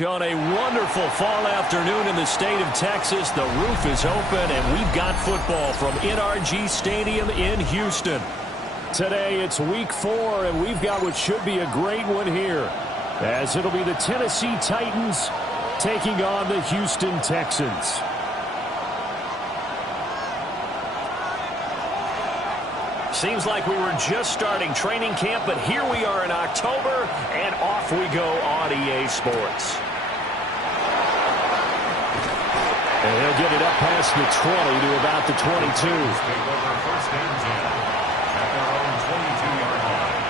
On a wonderful fall afternoon in the state of Texas, the roof is open, and we've got football from NRG Stadium in Houston. Today, it's week 4, and we've got what should be a great one here, as it'll be the Tennessee Titans taking on the Houston Texans. Seems like we were just starting training camp, but here we are in October, and off we go on EA Sports. And he'll get it up past the 20 to about the 22. Take over first and 10 at their own 22-yard line.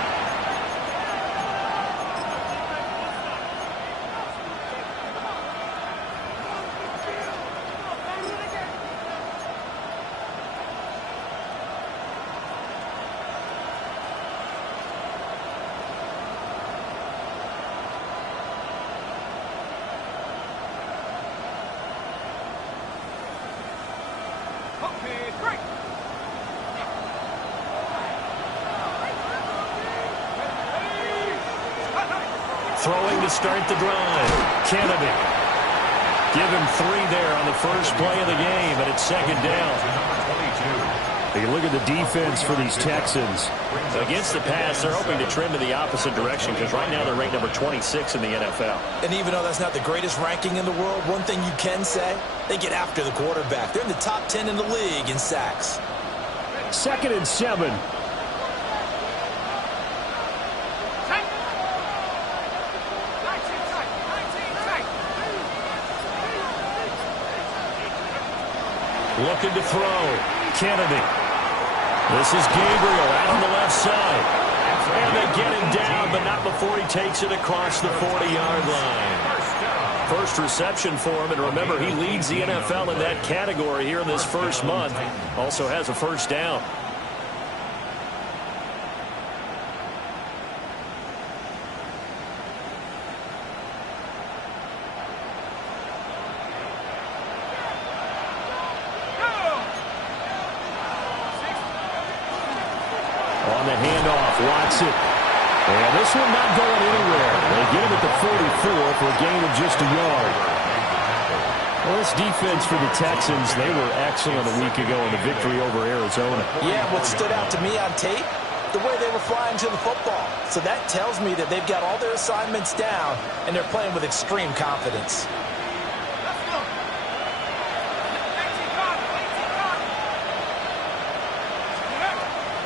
Throwing to start the drive. Kennedy. Give him 3 there on the first play of the game, and it's second down. You look at the defense for these Texans. Against the pass, they're hoping to trend in the opposite direction because right now they're ranked number 26 in the NFL. And even though that's not the greatest ranking in the world, one thing you can say, they get after the quarterback. They're in the top 10 in the league in sacks. 2nd and 7. Looking to throw. Kennedy. This is Gabriel out on the left side. And they get him down, but not before he takes it across the 40-yard line. First reception for him, and remember, he leads the NFL in that category here in this first month. Also has a first down. On the handoff, Watson. And this one not going anywhere. They get him at the 44 for a gain of just a yard. Well, this defense for the Texans, they were excellent a week ago in the victory over Arizona. Yeah, what stood out to me on tape, the way they were flying to the football. So that tells me that they've got all their assignments down, and they're playing with extreme confidence.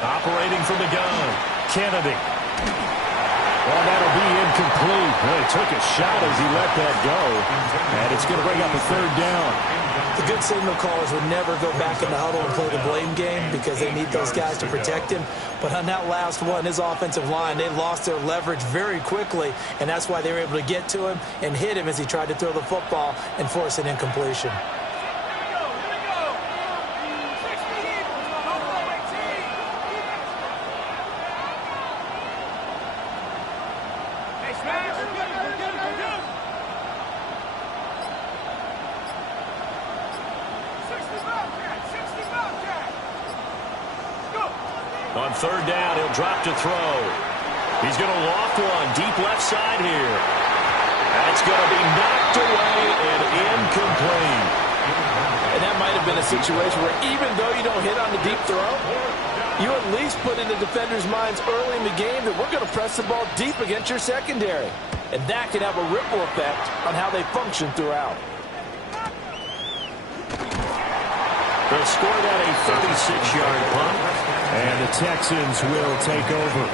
Operating from the gun, Kennedy. Well, that'll be incomplete. Well, he took a shot as he let that go, and it's going to bring up a 3rd down. The good signal callers would never go back in the huddle and play the blame game because they need those guys to protect him. But on that last one, his offensive line, they lost their leverage very quickly, and that's why they were able to get to him and hit him as he tried to throw the football and force an incompletion. On 3rd down, he'll drop to throw. He's going to loft one deep left side here. That's going to be knocked away and incomplete. And that might have been a situation where even though you don't hit on the deep throw, you at least put in the defender's minds early in the game that we're going to press the ball deep against your secondary. And that can have a ripple effect on how they function throughout. They'll score that a 36-yard punt. And the Texans will take over.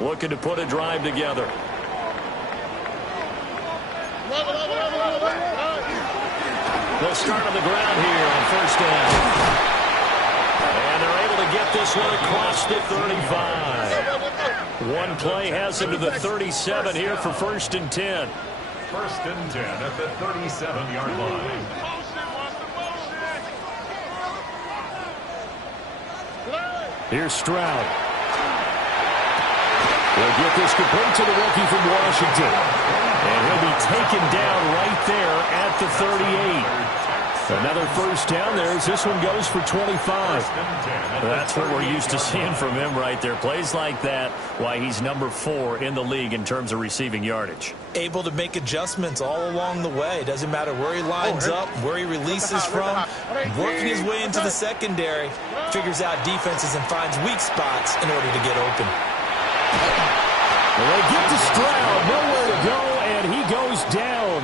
Looking to put a drive together. They'll start on the ground here on 1st down. And they're able to get this one across the 35. One play has him to the 37 here for 1st and 10. 1st and 10 at the 37-yard line. Here's Stroud. He'll get this complete to the rookie from Washington. And he'll be taken down right there at the 38. Another first down there as this one goes for 25. That's what we're used to seeing from him right there. Plays like that, why he's number 4 in the league in terms of receiving yardage. Able to make adjustments all along the way. Doesn't matter where he lines up, where he releases from. Working his way into the secondary, figures out defenses and finds weak spots in order to get open. Well, they get to Stroud, nowhere to go, and he goes down.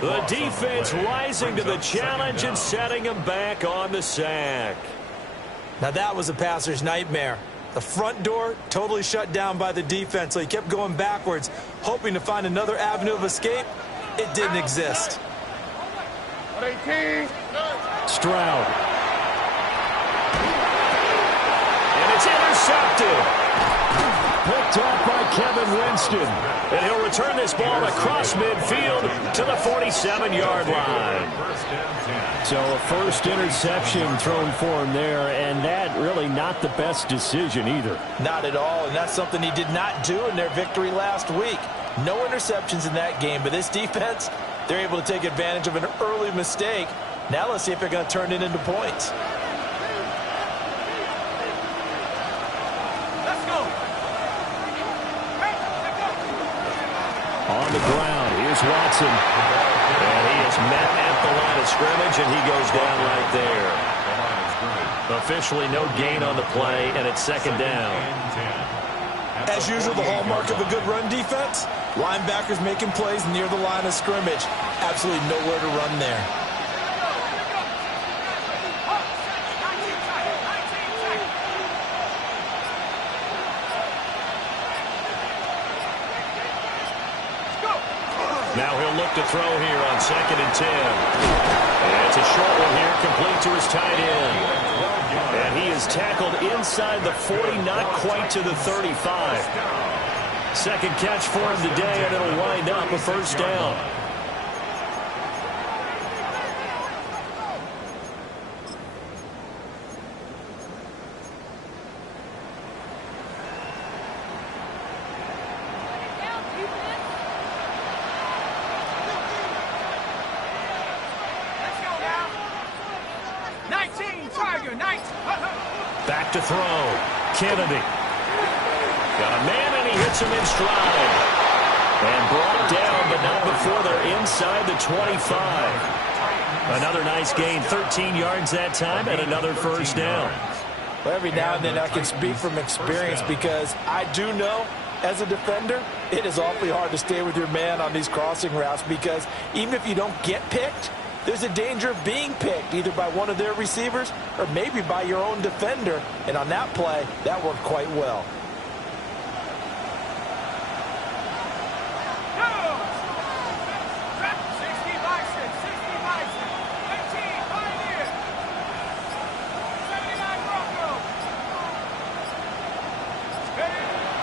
The defense rising to the challenge and setting him back on the sack. Now that was a passer's nightmare. The front door totally shut down by the defense, so he kept going backwards, hoping to find another avenue of escape. It didn't exist. Stroud. And it's intercepted. Picked off by Kevin Winston. And he'll return this ball across midfield to the 47-yard line. So a first interception thrown for him there, and that really not the best decision either. Not at all, and that's something he did not do in their victory last week. No interceptions in that game, but this defense, they're able to take advantage of an early mistake. Now let's see if they're going to turn it into points. On the ground, here's Watson. And he is met at the line of scrimmage, and he goes down right there. Officially no gain on the play, and it's second down. As usual, the hallmark of a good run defense, linebackers making plays near the line of scrimmage. Absolutely nowhere to run there. Now he'll look to throw here on 2nd and 10. And it's a short one here, complete to his tight end. And he is tackled inside the 40, not quite to the 35. Second catch for him today, and it'll wind up a first down. Back to throw. Kennedy. Got a man, and he hits him in stride. And brought down, but not before they're inside the 25. Another nice gain, 13 yards that time, and another first down. Well, every now and then I can speak from experience because I do know, as a defender, it is awfully hard to stay with your man on these crossing routes because even if you don't get picked, there's a danger of being picked either by one of their receivers or maybe by your own defender. And on that play, that worked quite well.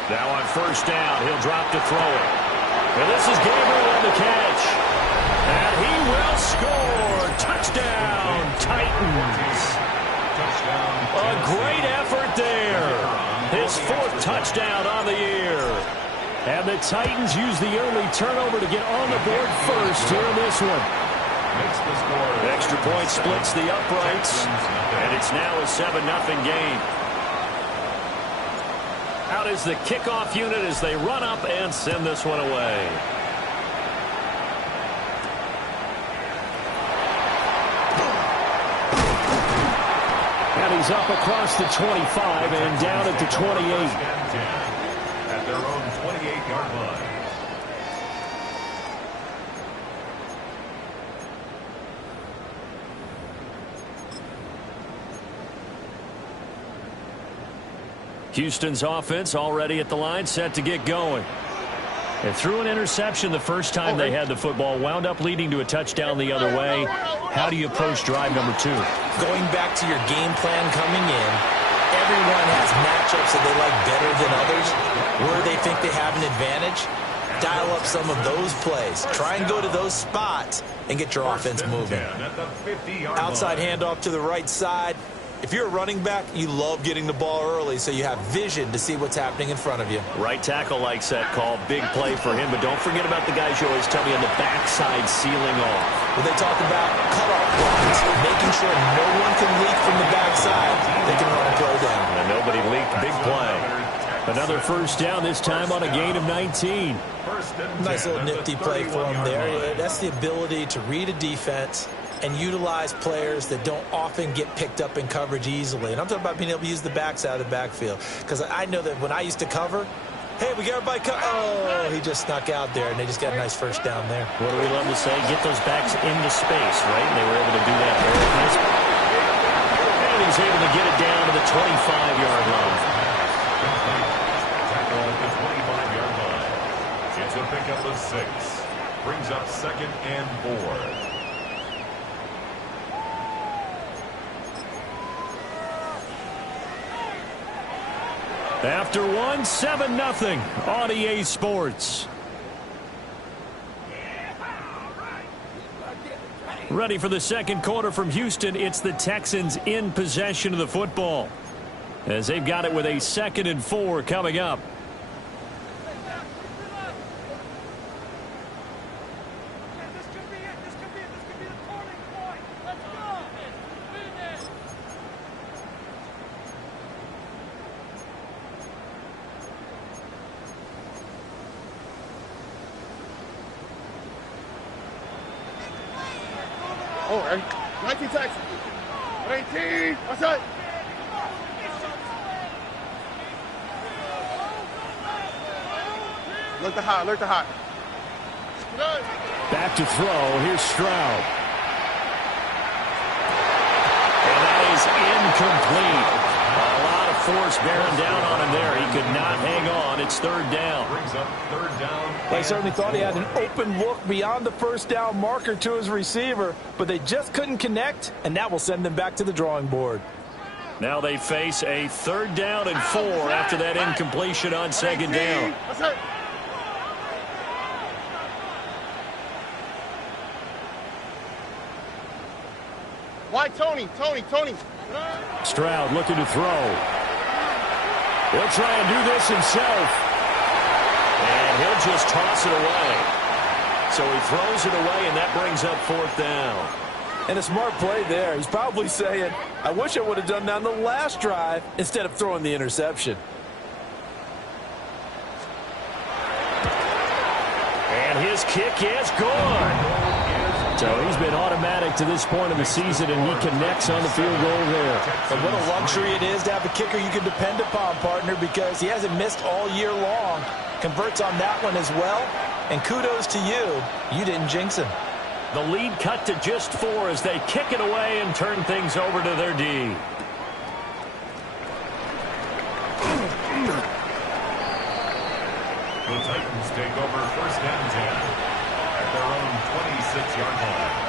Now on first down, he'll drop to throw it. And this is Gabriel on the catch. And he will score. Touchdown, Titans. A great effort there. His 4th touchdown on the year. And the Titans use the early turnover to get on the board first here in this one. Extra point splits the uprights. And it's now a 7-0 game. Out is the kickoff unit as they run up and send this one away. And he's up across the 25 and down at the 28. At their own 28-yard line. Houston's offense already at the line, set to get going. And threw an interception the first time they had the football, wound up leading to a touchdown the other way. How do you approach drive number 2? Going back to your game plan coming in, everyone has matchups that they like better than others. Where they think they have an advantage, dial up some of those plays. Try and go to those spots and get your offense moving. Outside handoff to the right side. If you're a running back, you love getting the ball early so you have vision to see what's happening in front of you. Right tackle likes that call. Big play for him. But don't forget about the guys you always tell me on the backside sealing off. When they talk about cutoff blocks, making sure no one can leak from the backside, they can run a play down. And nobody leaked. Big play. Another first down, this time on a gain of 19. Nice little nifty play for him there. That's the ability to read a defense and utilize players that don't often get picked up in coverage easily. And I'm talking about being able to use the backside of the backfield. Because I know that when I used to cover, hey, we got everybody oh, he just snuck out there, and they just got a nice first down there. What do we love to say? Get those backs into space, right? And they were able to do that there. And he's able to get it down to the 25-yard line. Tackle at the 25-yard line. It's a pickup of 6. Brings up 2nd and 4. After 7-0 on EA Sports. Ready for the second quarter from Houston. It's the Texans in possession of the football, as they've got it with a 2nd and 4 coming up. Oh, 19 Texans. 19. What's that? Look to high. Look to high. Back to throw. Here's Stroud. And that is incomplete. A lot of force bearing down on him there. He could not hang on. It's 3rd down. Brings up 3rd down. They certainly thought he had an open look beyond the first down marker to his receiver, but they just couldn't connect, and that will send them back to the drawing board. Now they face a 3rd down and 4 after that incompletion on 2nd down. Why Tony? Stroud looking to throw. He'll try and do this himself. And he'll just toss it away. So he throws it away, and that brings up 4th down. And a smart play there. He's probably saying, I wish I would have done that on the last drive instead of throwing the interception. And his kick is good. So he's been automatic to this point of the season, and he connects on the field goal there. And what a luxury it is to have a kicker you can depend upon, partner, because he hasn't missed all year long. Converts on that one as well. And kudos to you. You didn't jinx him. The lead cut to just 4 as they kick it away and turn things over to their D. The Titans take over 1st and 10 at their own 26-yard line.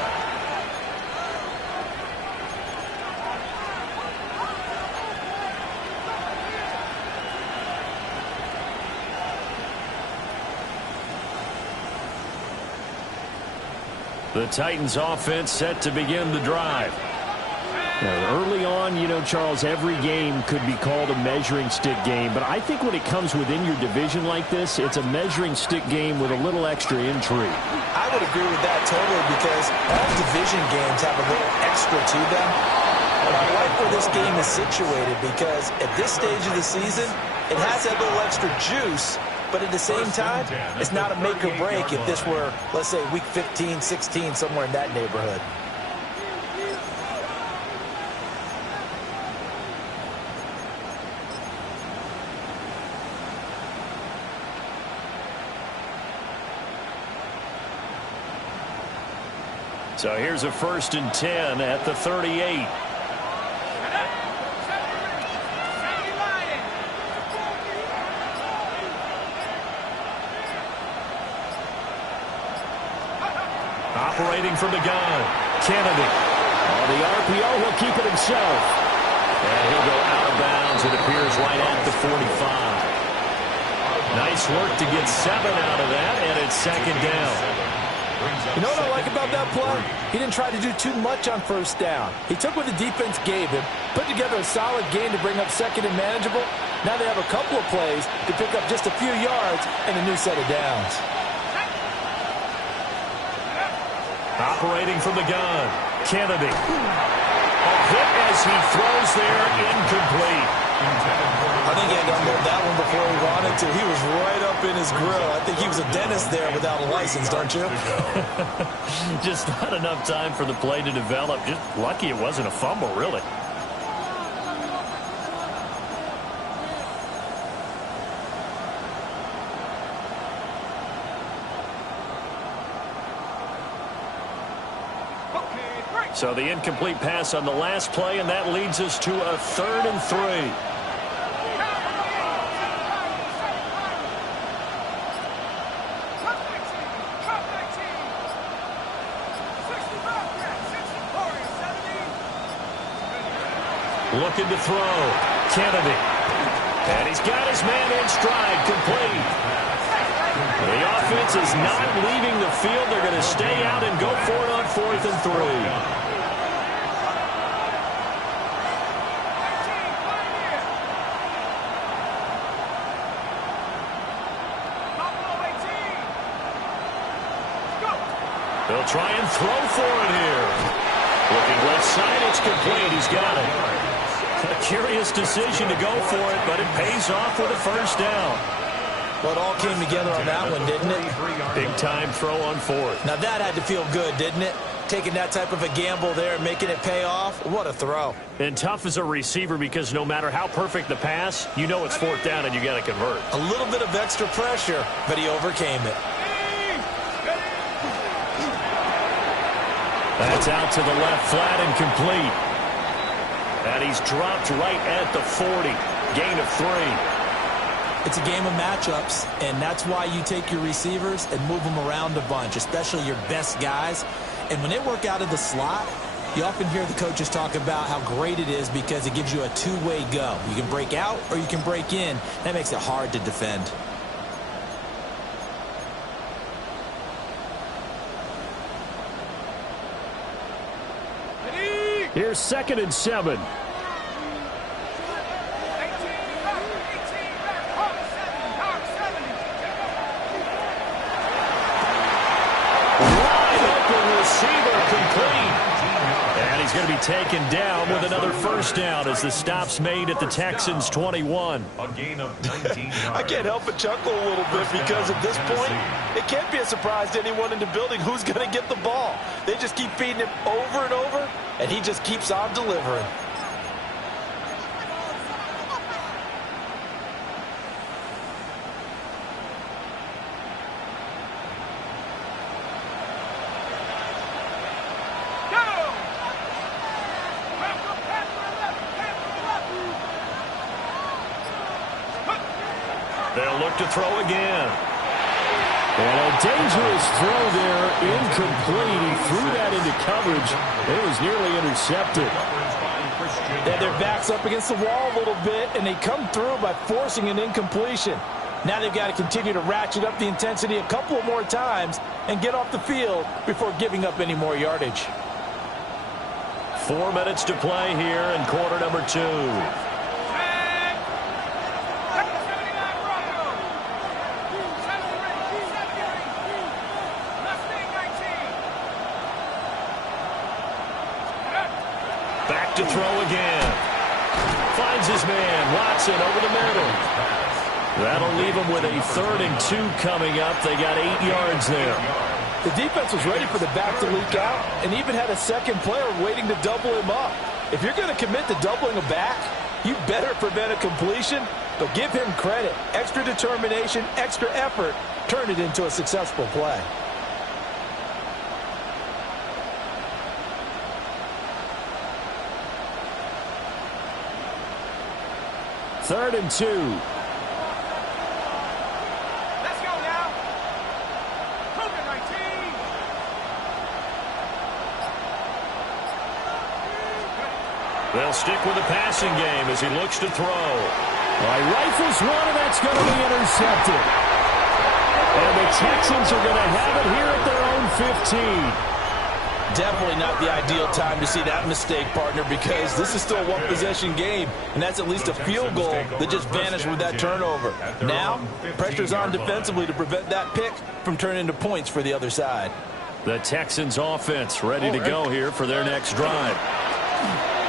The Titans offense set to begin the drive. Now, early on, you know, Charles, every game could be called a measuring stick game. But I think when it comes within your division like this, it's a measuring stick game with a little extra intrigue. I would agree with that totally, because all division games have a little extra to them. But I like where this game is situated, because at this stage of the season, it has that little extra juice. But at the same time, it's not a make or break if this were, let's say, week 15, 16, somewhere in that neighborhood. So here's a 1st and 10 at the 38. Operating from the gun, Kennedy. On the RPO, he'll keep it himself. And he'll go out of bounds. It appears right at the 45. Nice work to get 7 out of that, and it's 2nd down. You know what I like about that play? He didn't try to do too much on first down. He took what the defense gave him, put together a solid game to bring up second and manageable. Now they have a couple of plays to pick up just a few yards and a new set of downs. Operating from the gun, Kennedy. A hit as he throws there, incomplete. I think he had to unload that one before he wanted to. He was right up in his grill. I think he was a dentist there without a license, don't you? Just not enough time for the play to develop. Just lucky it wasn't a fumble, really. So the incomplete pass on the last play, and that leads us to a 3rd and 3. Looking to throw. Kennedy. And he's got his man in stride, complete. The offense is not leaving the field. They're going to stay out and go for it on 4th and 3. They'll try and throw for it here. Looking left side, it's complete. He's got it. A curious decision to go for it, but it pays off with a first down. Well, it all came together on that one, didn't it? Big-time throw on 4th. Now that had to feel good, didn't it? Taking that type of a gamble there and making it pay off. What a throw. And tough as a receiver because no matter how perfect the pass, you know it's 4th down and you got to convert. A little bit of extra pressure, but he overcame it. That's out to the left, flat and complete. And he's dropped right at the 40. Gain of 3. It's a game of matchups, and that's why you take your receivers and move them around a bunch, especially your best guys. And when they work out of the slot, you often hear the coaches talk about how great it is because it gives you a two-way go. You can break out or you can break in. That makes it hard to defend. Here's 2nd and 7. He's going to be taken down with another first down as the stop's made at the Texans' 21. A gain of 19 yards. I can't help but chuckle a little bit because at this point, it can't be a surprise to anyone in the building who's going to get the ball. They just keep feeding him over and over, and he just keeps on delivering. They'll look to throw again. And a dangerous throw there, incomplete. He threw that into coverage. It was nearly intercepted. Yeah, their back's up against the wall a little bit, and they come through by forcing an incompletion. Now they've got to continue to ratchet up the intensity a couple of more times and get off the field before giving up any more yardage. 4 minutes to play here in quarter number 2. Back to throw again. Finds his man, Watson, over the middle. That'll leave him with a 3rd and 2 coming up. They got 8 yards there. The defense was ready for the back to leak out and even had a second player waiting to double him up. If you're going to commit to doubling a back, you better prevent a completion, but give him credit. Extra determination, extra effort, turn it into a successful play. Third and 2. Let's go now. Coconut right team. They'll stick with the passing game as he looks to throw. Rifles one, and that's going to be intercepted. And And the Texans are going to have it here at their own 15. Definitely not the ideal time to see that mistake, partner, because this is still a one-possession game, and that's at least a field goal that just vanished with that turnover. Now, pressure's on defensively to prevent that pick from turning into points for the other side. The Texans offense ready to go here for their next drive.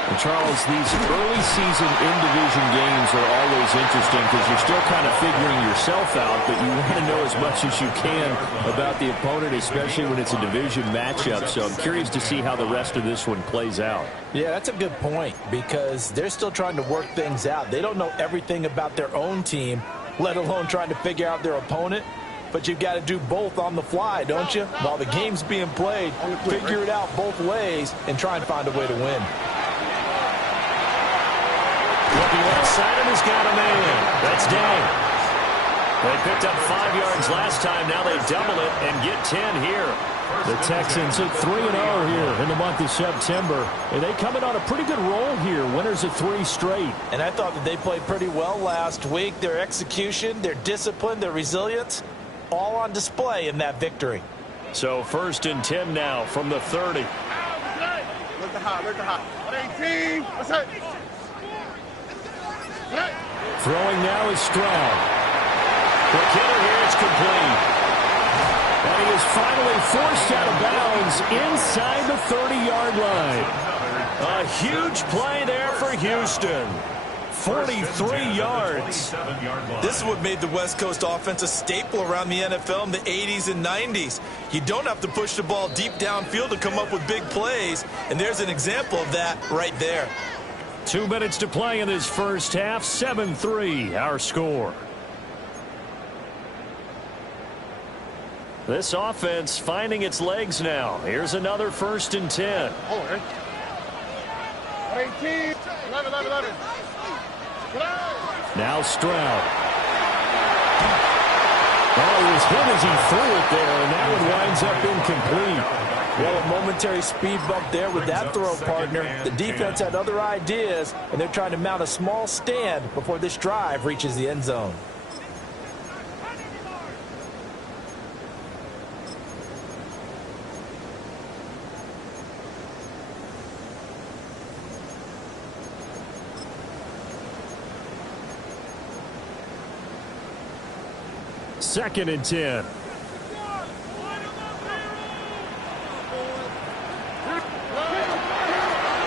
And Charles, these early season in-division games are always interesting because you're still kind of figuring yourself out, but you want to know as much as you can about the opponent, especially when it's a division matchup. So I'm curious to see how the rest of this one plays out. Yeah, that's a good point because they're still trying to work things out. They don't know everything about their own team, let alone trying to figure out their opponent. But you've got to do both on the fly, don't you? While the game's being played, figure it out both ways and try and find a way to win. Looking left side and has got a man. That's down. They picked up 5 yards last time. Now they double it and get 10 here. The Texans at 3-0 here in the month of September. And they come in on a pretty good roll here. Winners of 3 straight. And I thought that they played pretty well last week. Their execution, their discipline, their resilience, all on display in that victory. So 1st and 10 now from the 30. Look the hot. 18. What's that? Throwing now is Stroud. Quick hitter here, it's complete. And he is finally forced out of bounds inside the 30-yard line. A huge play there for Houston. 43 yards. This is what made the West Coast offense a staple around the NFL in the 80s and 90s. You don't have to push the ball deep downfield to come up with big plays, and there's an example of that right there. 2 minutes to play in this first half. 7-3 our score. This offense finding its legs now. Here's another 1st and 10. 18. 11. Now Stroud. Oh, he was hit as he threw it there, and that one winds up incomplete. Well, a momentary speed bump there with that throw, partner. The defense had other ideas, and they're trying to mount a small stand before this drive reaches the end zone. Second and 10.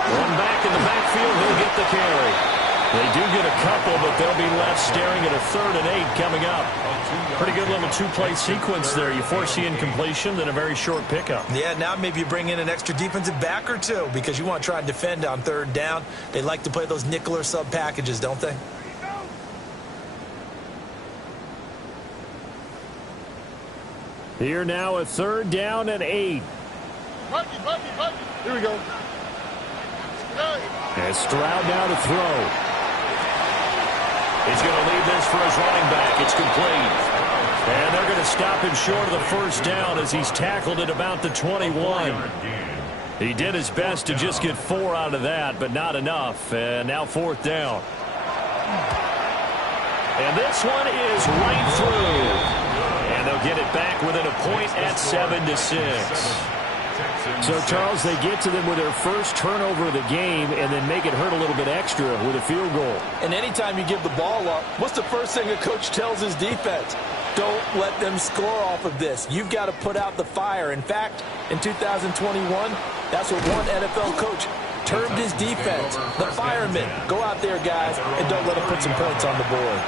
One back in the backfield, he'll get the carry. They do get a couple, but they'll be left staring at a 3rd and 8 coming up. Pretty good little 2-play sequence there. You force the incompletion, then a very short pickup. Yeah, now maybe you bring in an extra defensive back or two because you want to try and defend on 3rd down. They like to play those nickel or sub packages, don't they? Here now a 3rd down and 8. Here we go. And Stroud now to throw. He's going to leave this for his running back. It's complete. And they're going to stop him short of the 1st down as he's tackled at about the 21. He did his best to just get 4 out of that, but not enough. And now 4th down. And this one is right through. And they'll get it back within a point at 7-6. So, Charles, they get to them with their first turnover of the game and then make it hurt a little bit extra with a field goal. And anytime you give the ball up, what's the first thing a coach tells his defense? Don't let them score off of this. You've got to put out the fire. In fact, in 2021, that's what one NFL coach termed his defense. The firemen. Go out there, guys, and don't let them put some points on the board.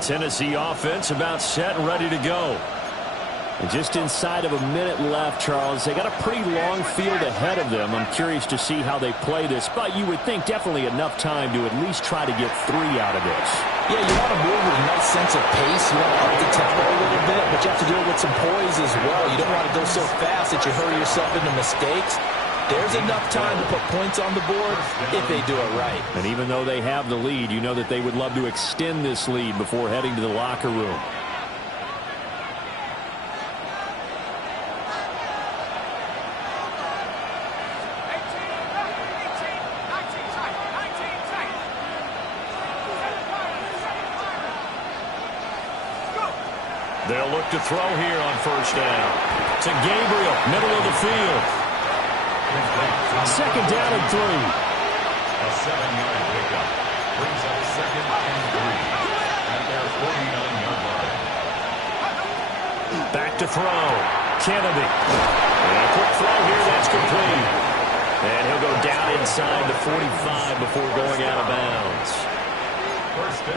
Tennessee offense about set and ready to go. And just inside of a minute left, Charles. They got a pretty long field ahead of them. I'm curious to see how they play this, but you would think definitely enough time to at least try to get 3 out of this. Yeah, you want to move with a nice sense of pace. You want to up the tempo a little bit, but you have to do it with some poise as well. You don't want to go so fast that you hurry yourself into mistakes. There's enough time to put points on the board if they do it right. And even though they have the lead, you know that they would love to extend this lead before heading to the locker room. They'll look to throw here on first down. To Gabriel, middle of the field. Second down and 3. A 7-yard pickup brings up second and 3 at their 49-yard line. Back to throw. Kennedy. And a quick throw here. That's complete. And he'll go down inside the 45 before going out of bounds.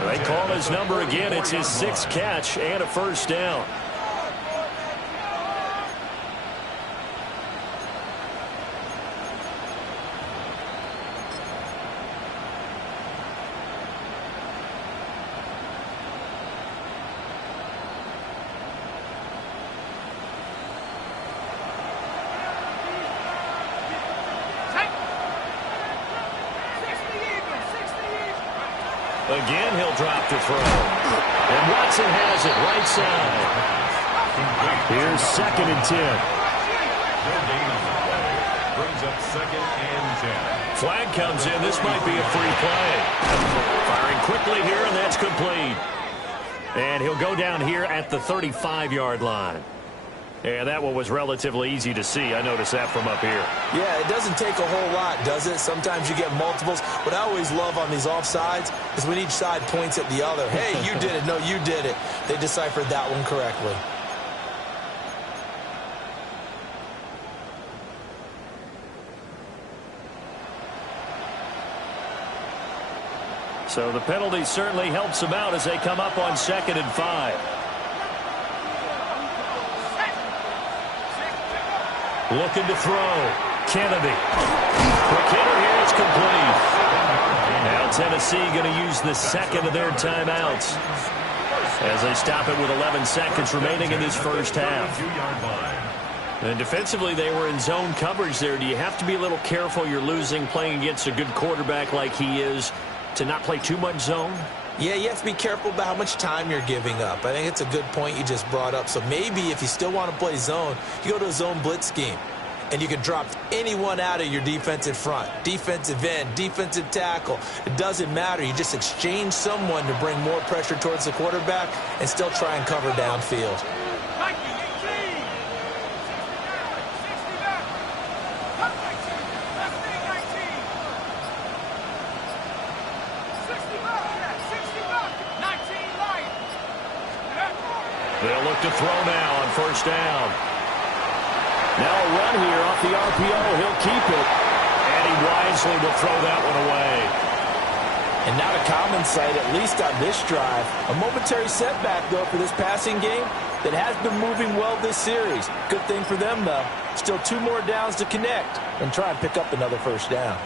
They call his number again. It's his 6th catch and a first down. Again, he'll drop to throw. And Watson has it right side. Here's second and 10. No gain on the play. Brings up second and 10. Flag comes in. This might be a free play. Firing quickly here, and that's complete. And he'll go down here at the 35-yard line. And that one was relatively easy to see. I noticed that from up here. Yeah, it doesn't take a whole lot, does it? Sometimes you get multiples. What I always love on these offsides is when each side points at the other. Hey, you did it. No, you did it. They deciphered that one correctly. So the penalty certainly helps them out as they come up on 2nd and 5. Looking to throw. Kennedy. Quick hitter here. It's complete. Now Tennessee going to use the second of their timeouts as they stop it with 11 seconds remaining in this first half. And defensively, they were in zone coverage there. Do you have to be a little careful? You're losing playing against a good quarterback like he is to not play too much zone? Yeah, you have to be careful about how much time you're giving up. I think it's a good point you just brought up. So maybe if you still want to play zone, you go to a zone blitz scheme. And you can drop anyone out of your defensive front. Defensive end, defensive tackle. It doesn't matter. You just exchange someone to bring more pressure towards the quarterback and still try and cover downfield. They'll look to throw now on first down. Now a run here off the RPO. He'll keep it. And he wisely will throw that one away. And not a common sight, at least on this drive. A momentary setback, though, for this passing game that has been moving well this series. Good thing for them, though. Still 2 more downs to connect and try and pick up another first down.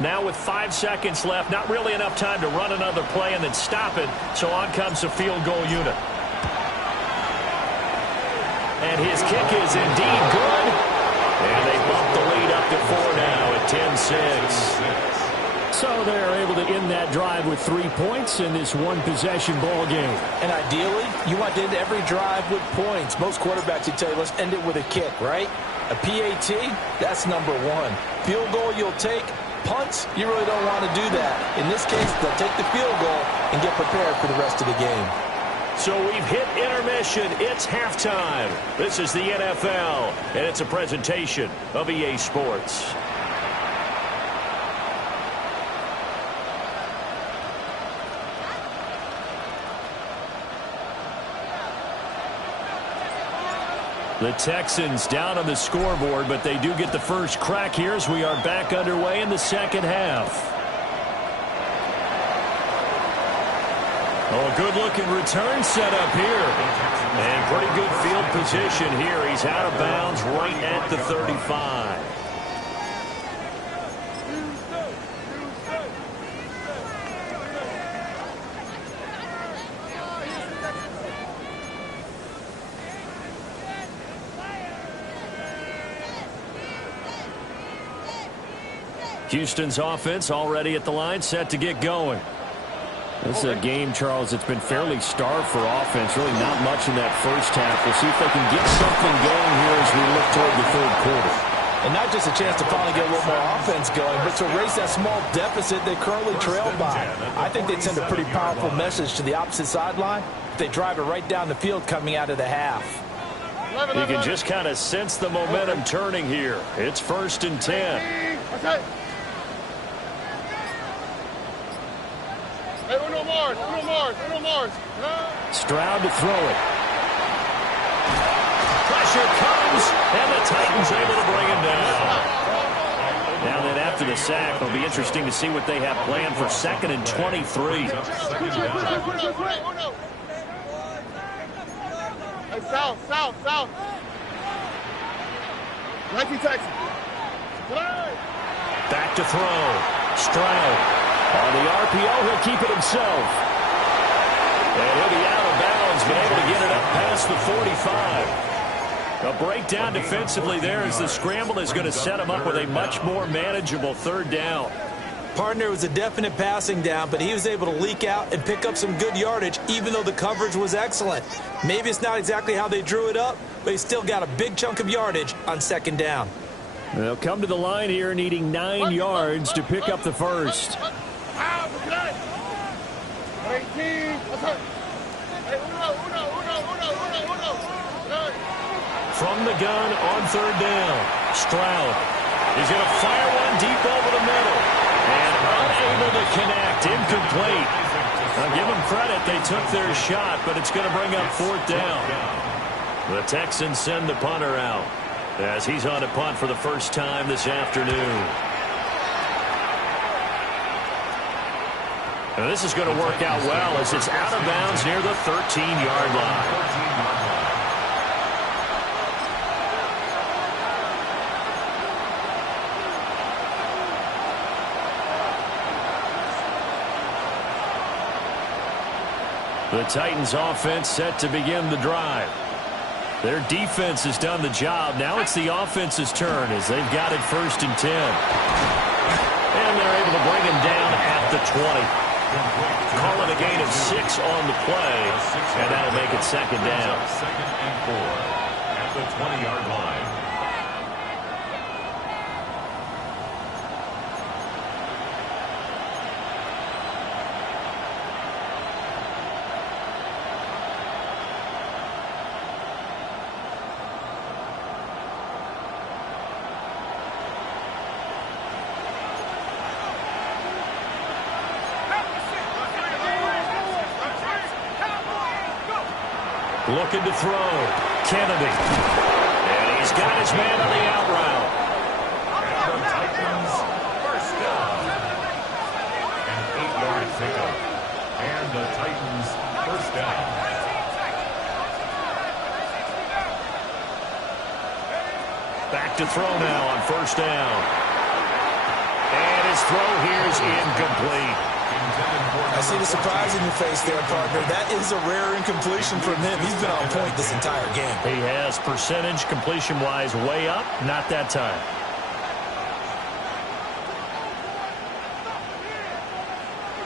Now with 5 seconds left, not really enough time to run another play and then stop it. So on comes the field goal unit. And his kick is indeed good. And they bump the lead up to 4 now at 10-6. So they're able to end that drive with 3 points in this one-possession ball game. And ideally, you want to end every drive with points. Most quarterbacks would tell you, let's end it with a kick, right? A PAT, that's number 1. Field goal you'll take. Punts, you really don't want to do that. In this case, they'll take the field goal and get prepared for the rest of the game. So we've hit intermission. It's halftime. This is the NFL, and it's a presentation of EA Sports. The Texans down on the scoreboard, but they do get the first crack here as we are back underway in the second half. Oh, good-looking return set up here. And pretty good field position here. He's out of bounds right at the 35. Houston's offense already at the line, set to get going. This is a game, Charles, it's been fairly starved for offense. Really not much in that first half. We'll see if they can get something going here as we look toward the third quarter. And not just a chance to finally get a little more offense going, but to erase that small deficit they currently trailed by. I think they'd send a pretty powerful message to the opposite sideline if they drive it right down the field coming out of the half. You can just kind of sense the momentum turning here. It's 1st and 10. Okay. Hey, Uno Mars. Stroud to throw it. Pressure comes, and the Titans able to bring him down. Now then, after the sack, it'll be interesting to see what they have planned for 2nd and 23. Hey, south. 19 Texans. Back to throw. Stroud. On the RPO, he'll keep it himself. And he'll be out of bounds, but able to get it up past the 45. A breakdown defensively there as the scramble is going to set him up with a much more manageable 3rd down. Partner was a definite passing down, but he was able to leak out and pick up some good yardage, even though the coverage was excellent. Maybe it's not exactly how they drew it up, but he still got a big chunk of yardage on 2nd down. They'll come to the line here needing 9 yards to pick up the first. 18. From the gun on 3rd down, Stroud. He's going to fire one deep over the middle. And unable to connect, incomplete. Now give them credit, they took their shot, but it's going to bring up 4th down. The Texans send the punter out as he's on a punt for the first time this afternoon. Now this is going to work out well as it's out of bounds near the 13-yard line. The Titans offense set to begin the drive. Their defense has done the job. Now it's the offense's turn as they've got it 1st and 10. And they're able to bring him down at the 20. Call it a gain of 6 on the play, and that'll make it 2nd down. 2nd and 4 at the 20-yard line. Looking to throw. Kennedy. And he's got his man on the out route. And the Titans, 1st down. An 8-yard pickup. And the Titans, 1st down. Back to throw now on 1st down. And his throw here is incomplete. I see the surprise in your face there, partner. That is a rare incompletion from him. He's been on point this entire game. He has percentage completion-wise way up. Not that time.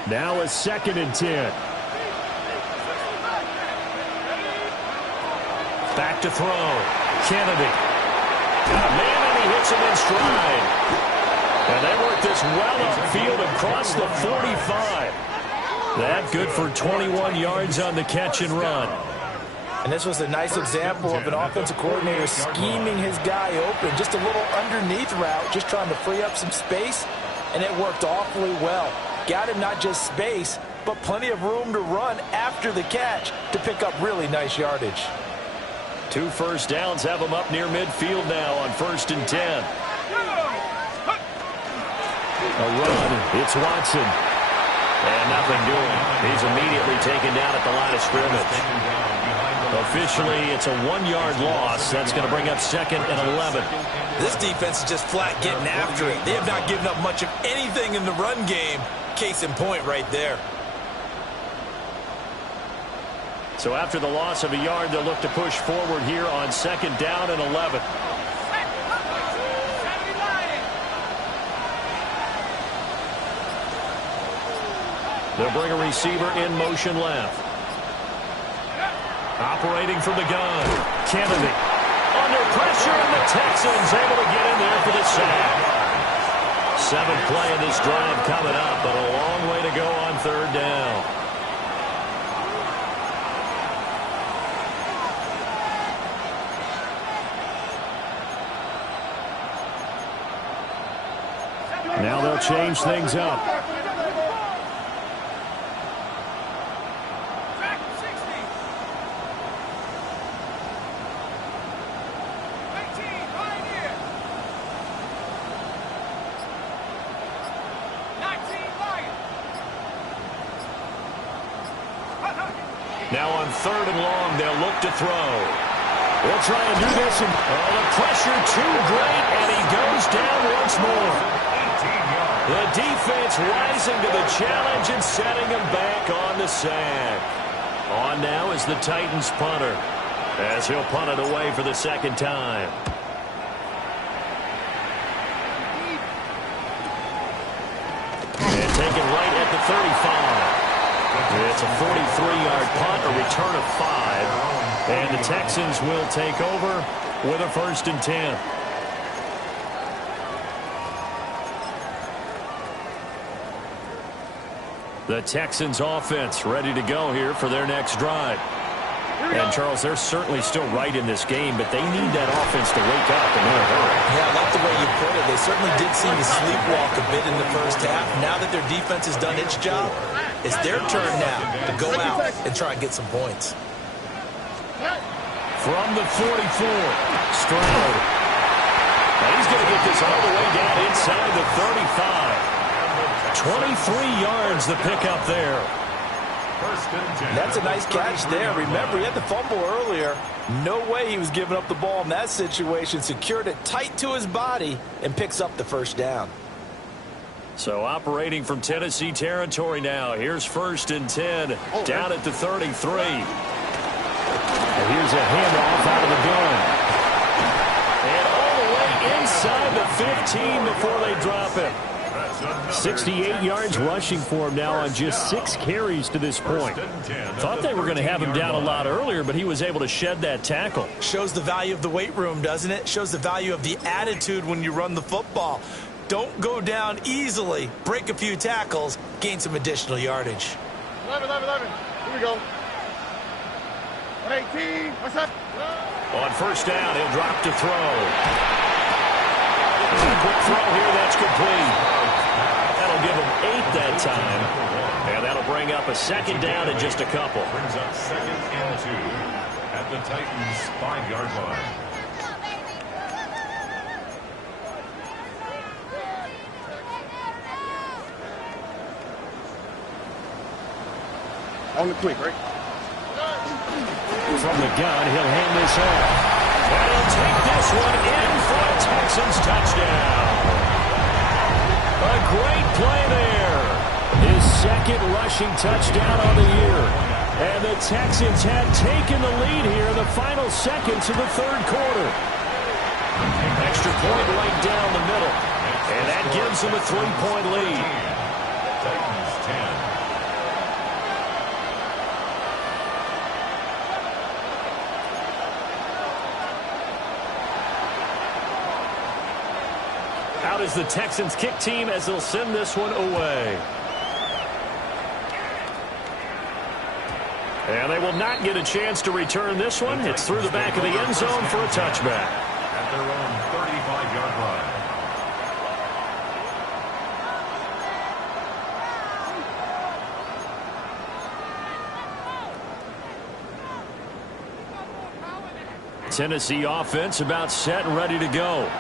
Now a 2nd and 10. Back to throw. Kennedy. Man, and he hits him in stride. And they work this well upfield across the 45. That good for 21 yards on the catch and run. And this was a nice example of an offensive coordinator scheming his guy open. Just a little underneath route, just trying to free up some space, and it worked awfully well. Got him not just space, but plenty of room to run after the catch to pick up really nice yardage. 2 first downs have him up near midfield now on 1st and 10. A run. It's Watson. And nothing doing. He's immediately taken down at the line of scrimmage. Officially, it's a 1-yard loss. That's going to bring up 2nd and 11. This defense is just flat getting after it. They have not given up much of anything in the run game. Case in point right there. So after the loss of a yard, they'll look to push forward here on 2nd down and 11. They'll bring a receiver in motion left. Operating from the gun. Kennedy. Under pressure, and the Texans able to get in there for the sack. 7th play of this drive coming up, but a long way to go on 3rd down. Now they'll change things up. Now on 3rd and long, they'll look to throw. They'll try and do this. And, the pressure too great, and he goes down once more. The defense rising to the challenge and setting him back on the sack. On now is the Titans punter, as he'll punt it away for the 2nd time. And taken right at the 35. It's a 43-yard punt, a return of 5. And the Texans will take over with a 1st and 10. The Texans offense ready to go here for their next drive. And, Charles, they're certainly still right in this game, but they need that offense to wake up and in a hurry. Yeah, I like the way you put it. They certainly did seem to sleepwalk a bit in the first half. Now that their defense has done its job, it's their turn now to go out and try and get some points. From the 44, Stroud. And he's going to get this all the way down inside the 35. 23 yards the pickup there. That's a nice catch there. Remember, he had the fumble earlier. No way he was giving up the ball in that situation. Secured it tight to his body and picks up the 1st down. So operating from Tennessee territory now. Here's 1st and 10 down at the 33. And here's a handoff out of the gun. And all the way inside the 15 before they drop it. 68 yards rushing for him now on just 6 carries to this point. Thought they were going to have him down a lot earlier, but he was able to shed that tackle. Shows the value of the weight room, doesn't it? Shows the value of the attitude when you run the football. Don't go down easily. Break a few tackles. Gain some additional yardage. 11. Here we go. 118. What's up? On 1st down, he'll drop to throw. A quick throw here, that's complete. That'll give him 8 that time. And that'll bring up a 2nd down in just a couple. Brings up 2nd and 2 at the Titans' 5-yard line. On the quick, right? From the gun, he'll hand this off. And he'll take this one in for a Texans touchdown. A great play there. His 2nd rushing touchdown on the year. And the Texans have taken the lead here in the final seconds of the 3rd quarter. Extra point right down the middle. And that gives them a 3-point lead. Titans 10. Out is the Texans kick team as they'll send this one away. And they will not get a chance to return this one. It's through the back of the end zone for a touchback. At their own 35-yard line. Tennessee offense about set and ready to go.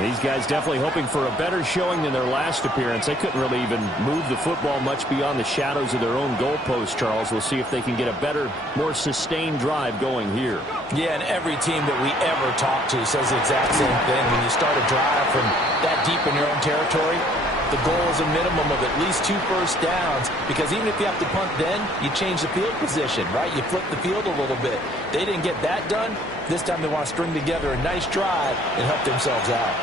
These guys definitely hoping for a better showing than their last appearance. They couldn't really even move the football much beyond the shadows of their own goalpost, Charles. We'll see if they can get a better, more sustained drive going here. Yeah, and every team that we ever talk to says the exact same thing. When you start a drive from that deep in your own territory, the goal is a minimum of at least 2 first downs, because even if you have to punt then, you change the field position, right? You flip the field a little bit. They didn't get that done. This time they want to string together a nice drive and help themselves out.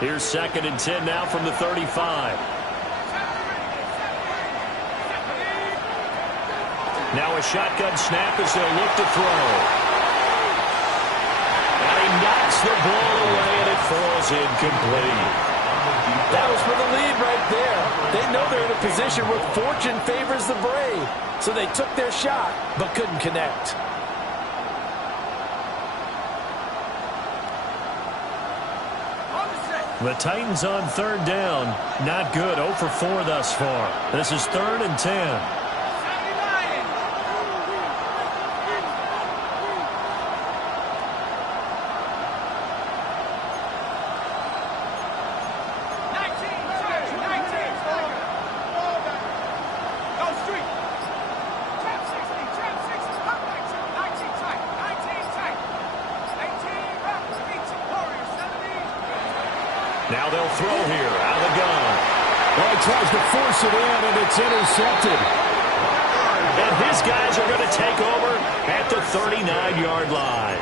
Here's 2nd and 10 now from the 35. Now a shotgun snap as they'll look to throw. And he knocks the ball away, and it falls incomplete. That was for the lead right there. They know they're in a position where fortune favors the brave. So they took their shot, but couldn't connect. The Titans on 3rd down. Not good. 0 for 4 thus far. This is 3rd and 10. Now they'll throw here out of the gun. Well, he tries to force it in, and it's intercepted. And his guys are going to take over at the 39-yard line.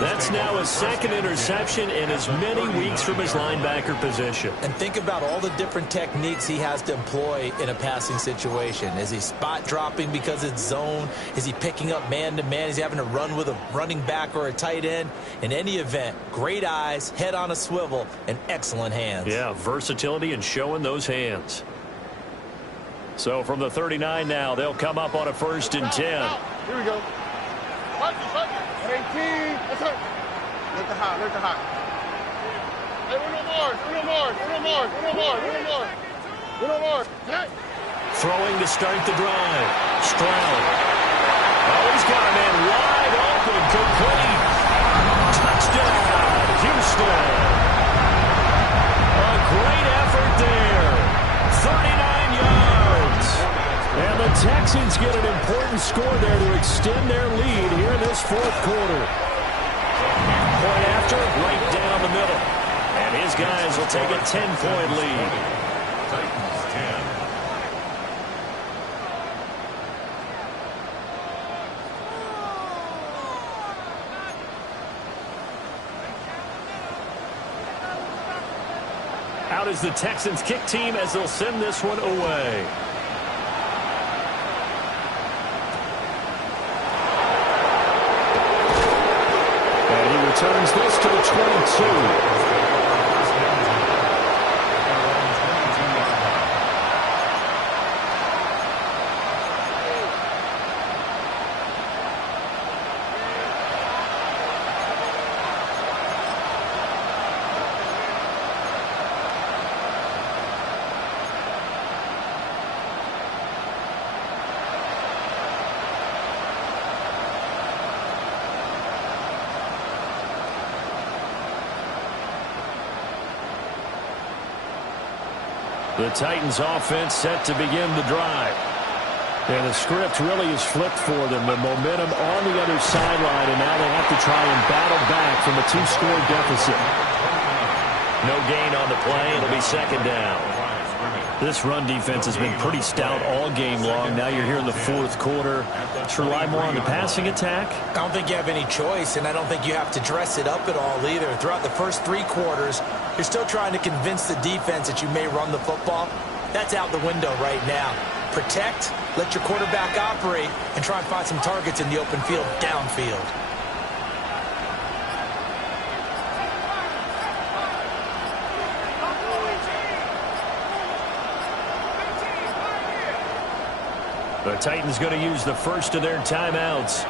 That's now his 2nd interception in as many weeks from his linebacker position. And think about all the different techniques he has to employ in a passing situation. Is he spot dropping because it's zone? Is he picking up man-to-man? Is he having to run with a running back or a tight end? In any event, great eyes, head on a swivel, and excellent hands. Yeah, versatility and showing those hands. So from the 39 now, they'll come up on a 1st and 10. Here we go. At 18. That's it. Look the hot. Look the hot. Hey, Uno more. Throwing to start the drive. Stroud. Oh, he's got a man wide open. Complete. Touchdown, Houston. A great effort there. 39 yards. And the Texans get an important score there to extend their lead here in this 4th quarter. Point after, right down the middle. And his guys will take a 10-point lead. Titans 10. Out is the Texans kick team as they'll send this one away. And he returns this to the 22. The Titans offense set to begin the drive. And the script really is flipped for them. The momentum on the other sideline, and now they have to try and battle back from a 2-score deficit. No gain on the play. It'll be 2nd down. This run defense has been pretty stout all game long. Now you're here in the 4th quarter. To rely more on the passing attack? I don't think you have any choice, and I don't think you have to dress it up at all either. Throughout the first 3 quarters, you're still trying to convince the defense that you may run the football. That's out the window right now. Protect, let your quarterback operate, and try and find some targets in the open field downfield. The Titans going to use the first of their timeouts.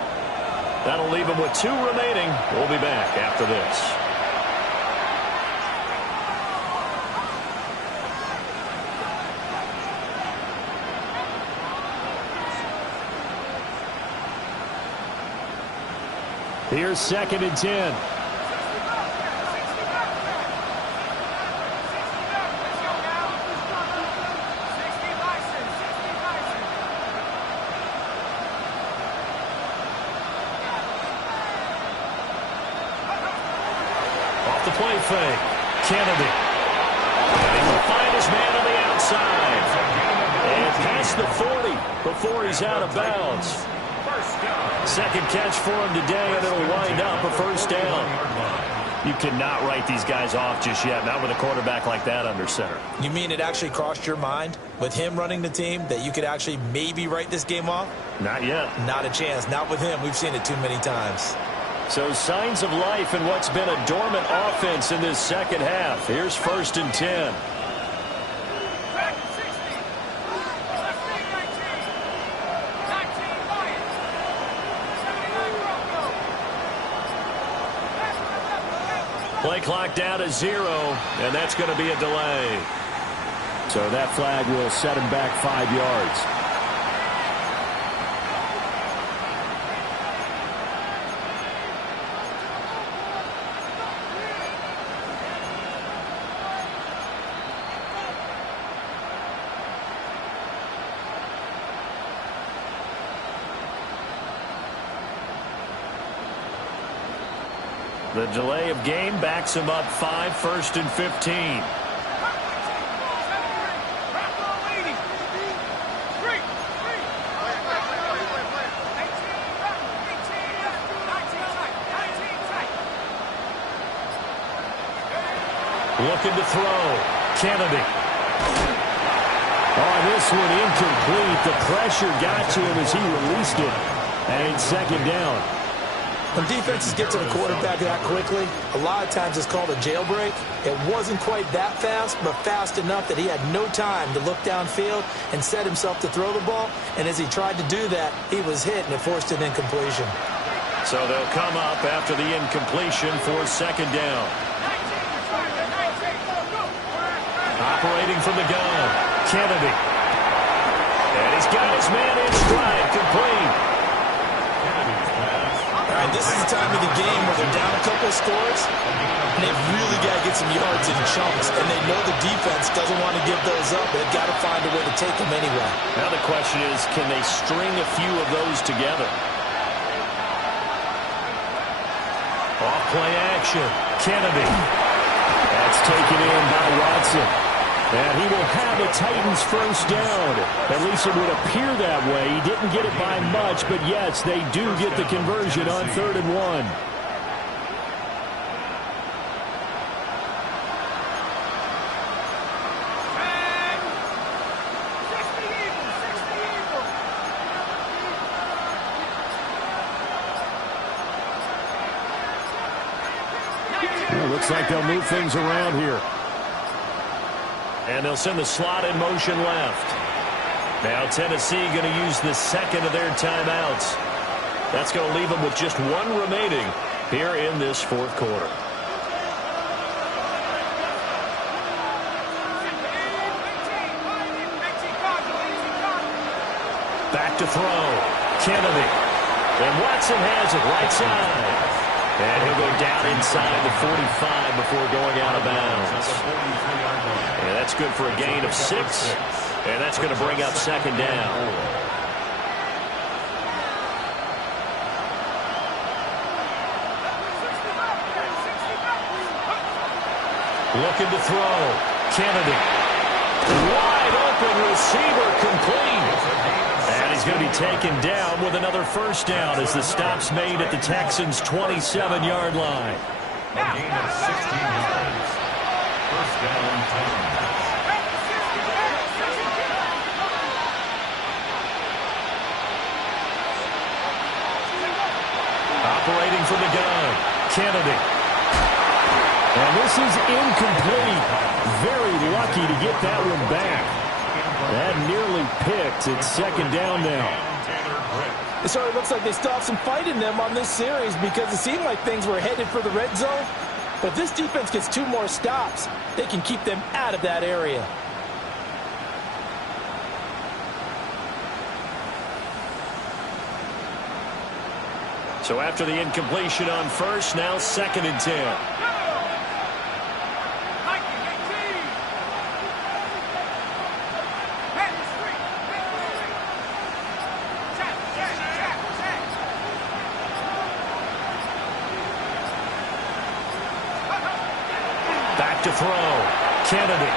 That'll leave them with 2 remaining. We'll be back after this. Here's 2nd and 10. Off the play fake. Kennedy. And he will find his man on the outside. And past the 40 before he's out of bounds. 2nd catch for him today, and it'll wind up a 1st down. You cannot write these guys off just yet, not with a quarterback like that under center. You mean it actually crossed your mind with him running the team that you could actually maybe write this game off? Not yet. Not a chance. Not with him. We've seen it too many times. So signs of life in what's been a dormant offense in this second half. Here's 1st and 10. Play clock down to 0, and that's going to be a delay. So that flag will set him back 5 yards. The delay of game backs him up 5, 1st and 15. Looking to throw. Kennedy. Oh, this one incomplete. The pressure got to him as he released it. And 2nd down. When defenses get to the quarterback that quickly, a lot of times it's called a jailbreak. It wasn't quite that fast, but fast enough that he had no time to look downfield and set himself to throw the ball. And as he tried to do that, he was hit, and it forced an incompletion. So they'll come up after the incompletion for 2nd down. Operating from the gun, Kennedy. And he's got his man in stride, complete. All right, this is the time of the game where they're down a couple of scores, and they've really got to get some yards in chunks, and they know the defense doesn't want to give those up. They've got to find a way to take them anyway. Now the question is, can they string a few of those together? Off play action, Kennedy. That's taken in by Watson. And he will have a Titans 1st down. At least it would appear that way. He didn't get it by much, but yes, they do get the conversion on 3rd and 1. Well, looks like they'll move things around here. And they'll send the slot in motion left. Now Tennessee going to use the 2nd of their timeouts. That's going to leave them with just 1 remaining here in this 4th quarter. Back to throw. Kennedy. And Watson has it right side. And he'll go down inside the 45 before going out of bounds. And that's good for a gain of 6. And that's going to bring up 2nd down. Looking to throw. Kennedy. Wide open receiver, complete. And he's going to be taken down with another 1st down as the stop's made at the Texans' 27-yard line. A gain of 16 yards. 1st down, Texans. Operating from the gun, Kennedy. And this is incomplete. Very lucky to get that one back. That nearly picked. It's 2nd down now. So it looks like they still have some fight in them on this series because it seemed like things were headed for the red zone. But if this defense gets 2 more stops, they can keep them out of that area. So after the incompletion on 1st, now 2nd and 10. Back to throw. Kennedy.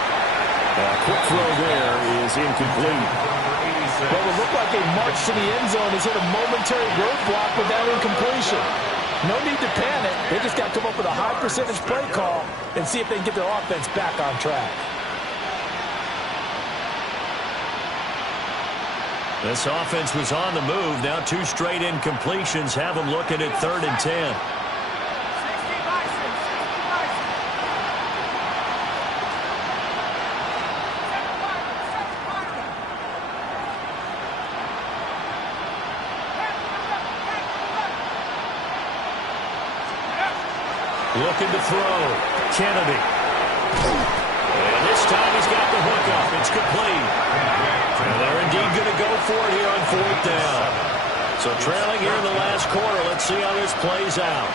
A quick throw there is incomplete. Well, it looked like they marched to the end zone. Has hit a momentary roadblock with that incompletion. No need to panic. They just got to come up with a high percentage play call and see if they can get their offense back on track. This offense was on the move. Now 2 straight incompletions have them looking at 3rd and 10. Looking to throw. Kennedy. And this time he's got the hook up. It's complete. And they're indeed going to go for it here on 4th down. So trailing here in the last quarter. Let's see how this plays out.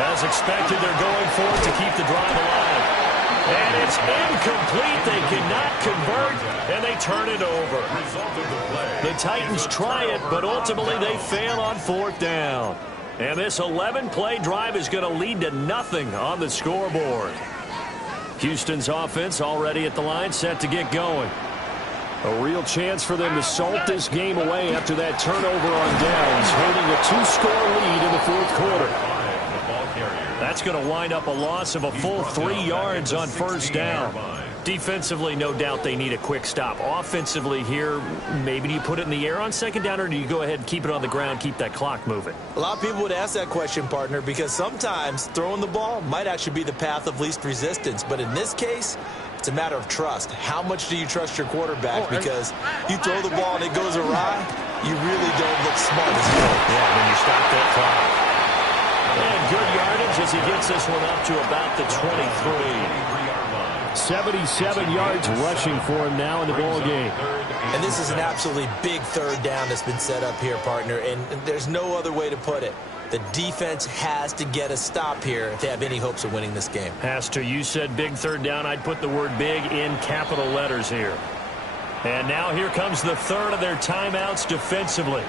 As expected, they're going for it to keep the drive alive. And it's incomplete. They cannot convert, and they turn it over. The Titans try it, but ultimately they fail on 4th down. And this 11-play drive is going to lead to nothing on the scoreboard. Houston's offense already at the line, set to get going. A real chance for them to salt this game away after that turnover on downs, holding a 2-score lead in the 4th quarter. That's going to wind up a loss of a full 3 yards on 1st down. Defensively, no doubt they need a quick stop. Offensively here, maybe do you put it in the air on 2nd down, or do you go ahead and keep it on the ground, keep that clock moving? A lot of people would ask that question, partner, because sometimes throwing the ball might actually be the path of least resistance. But in this case, it's a matter of trust. How much do you trust your quarterback? Because you throw the ball and it goes awry, you really don't look smart as well. Yeah, then you stop that clock. And good yardage as he gets this one up to about the 23. 77 yards rushing for him now in the ball game. And this is an absolutely big 3rd down that's been set up here, partner, and there's no other way to put it. The defense has to get a stop here if they have any hopes of winning this game. Has to. You said big 3rd down. I'd put the word big in capital letters here. And now here comes the 3rd of their timeouts defensively.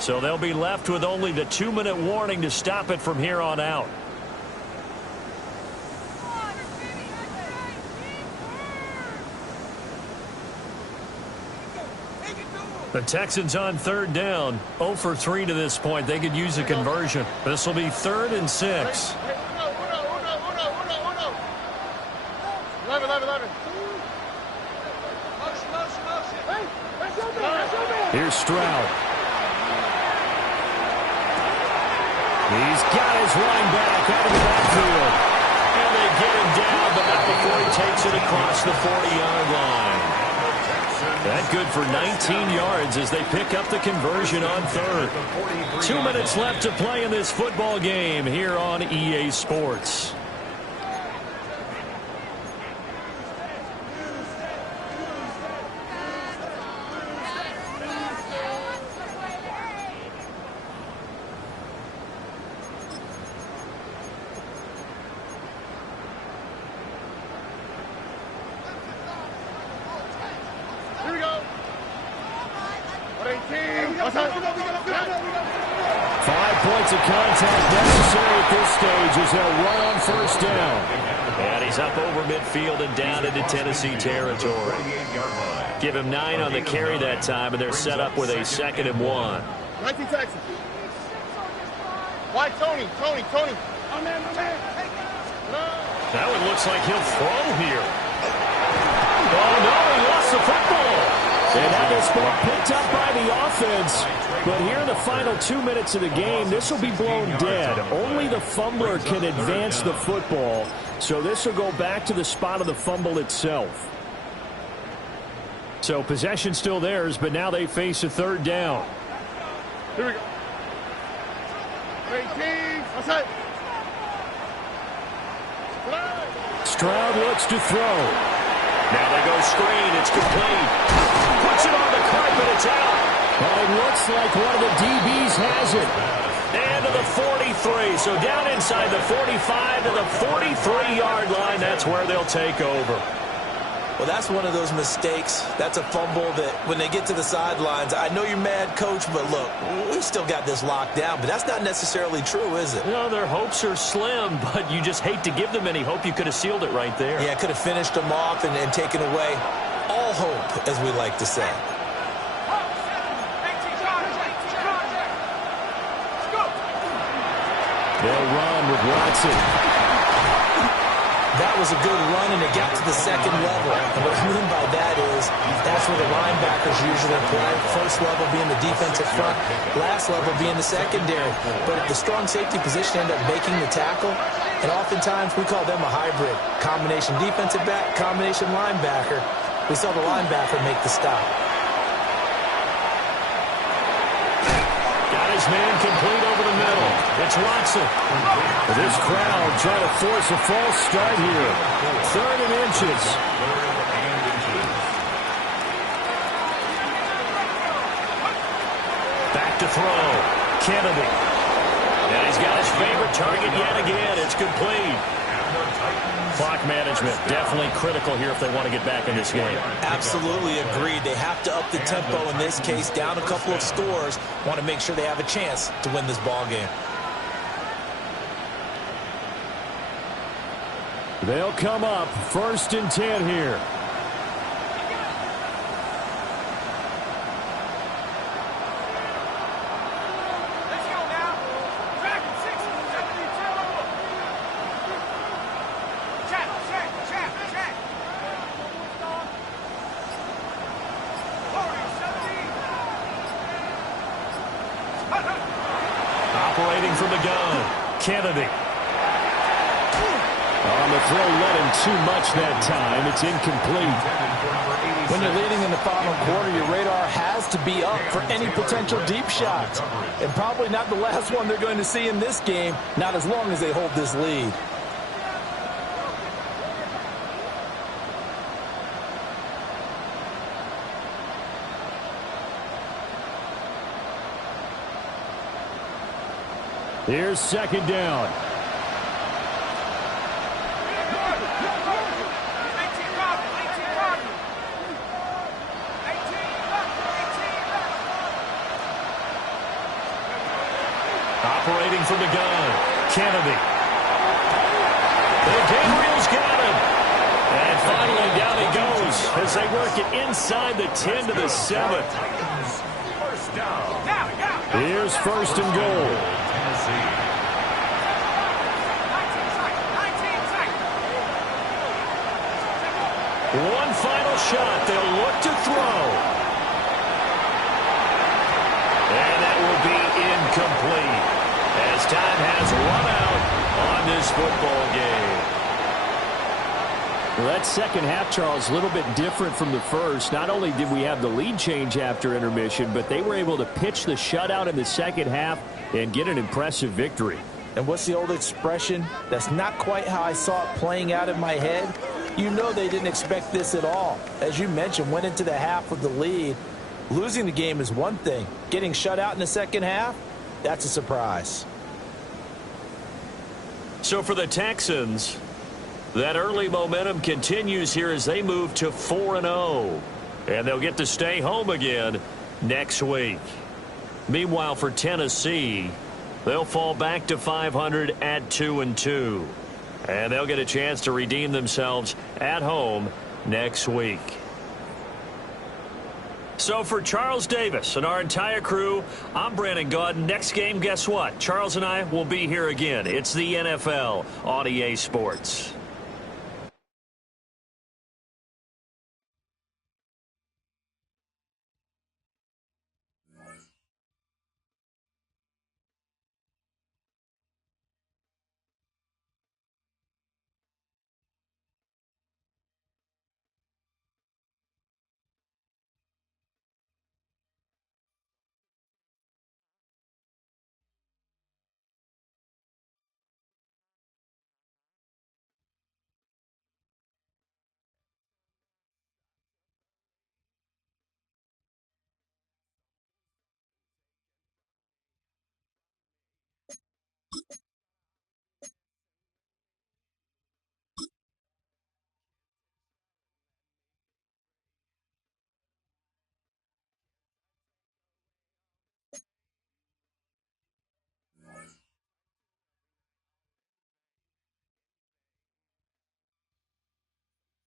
So they'll be left with only the 2-minute warning to stop it from here on out. The Texans on 3rd down, 0 for 3 to this point. They could use a conversion. This will be 3rd and 6. Here's Stroud. He's got his line back out of the backfield. And they get him down, but not before he takes it across the 40-yard line. That good for 19 yards as they pick up the conversion on 3rd. 2 minutes left to play in this football game here on EA Sports. Of contact necessary at this stage as they'll run on 1st down. And he's up over midfield and down into Tennessee territory. Give him 9 on the carry that time, and they're set up with a 2nd and 1. 19 Texans. Why Tony? That one looks like he'll throw here. Oh, no, he lost the football. And now this ball picked up by the offense. But here in the final 2 minutes of the game, this will be blown dead. Only the fumbler can advance the football. So this will go back to the spot of the fumble itself. So possession still theirs, but now they face a 3rd down. Here we go. 18. Outside. Stroud looks to throw. Now they go screen. It's complete. Puts it on the carpet. It's out. And it looks like one of the DBs has it. And to the 43. So down inside the 45 to the 43-yard line. That's where they'll take over. Well, that's one of those mistakes. That's a fumble that when they get to the sidelines, I know you're mad, Coach, but look, we still got this locked down. But that's not necessarily true, is it? No, their hopes are slim, but you just hate to give them any hope. You could have sealed it right there. Yeah, could have finished them off and taken away all hope, as we like to say. They'll run with Watson. That was a good run, and it got to the second level. And what I mean by that is that's where the linebackers usually play. First level being the defensive front, last level being the secondary. But if the strong safety position end up making the tackle, and oftentimes we call them a hybrid. Combination defensive back, combination linebacker. We saw the linebacker make the stop. Got his man complete over the middle. It's Watson. This crowd trying to force a false start here. 3rd and inches. Back to throw. Kennedy. And he's got his favorite target yet again. It's complete. Clock management definitely critical here if they want to get back in this game. Absolutely agreed. They have to up the tempo in this case, down a couple of scores. Want to make sure they have a chance to win this ball game. They'll come up 1st and 10 here. Operating from the gun, Kennedy. On the throw, led him too much that time. It's incomplete. When you're leading in the final quarter, your radar has to be up for any potential deep shots. And probably not the last one they're going to see in this game, not as long as they hold this lead. Here's 2nd down. Operating from the gun, Kennedy. And Gabriel's got him. And finally down he goes as they work it inside the 10 to the 7. Here's 1st and goal. One final shot. They'll look to throw. And that will be incomplete as time has run out on this football game. Well, that second half, Charles, a little bit different from the first. Not only did we have the lead change after intermission, but they were able to pitch the shutout in the second half and get an impressive victory. And what's the old expression? That's not quite how I saw it playing out in my head. You know they didn't expect this at all. As you mentioned, went into the half with the lead. Losing the game is one thing. Getting shut out in the second half, that's a surprise. So for the Texans, that early momentum continues here as they move to 4-0. And they'll get to stay home again next week. Meanwhile, for Tennessee, they'll fall back to 500 at 2-2. And they'll get a chance to redeem themselves at home next week. So for Charles Davis and our entire crew, I'm Brandon Gaudin. Next game, guess what? Charles and I will be here again. It's the NFL on EA Sports.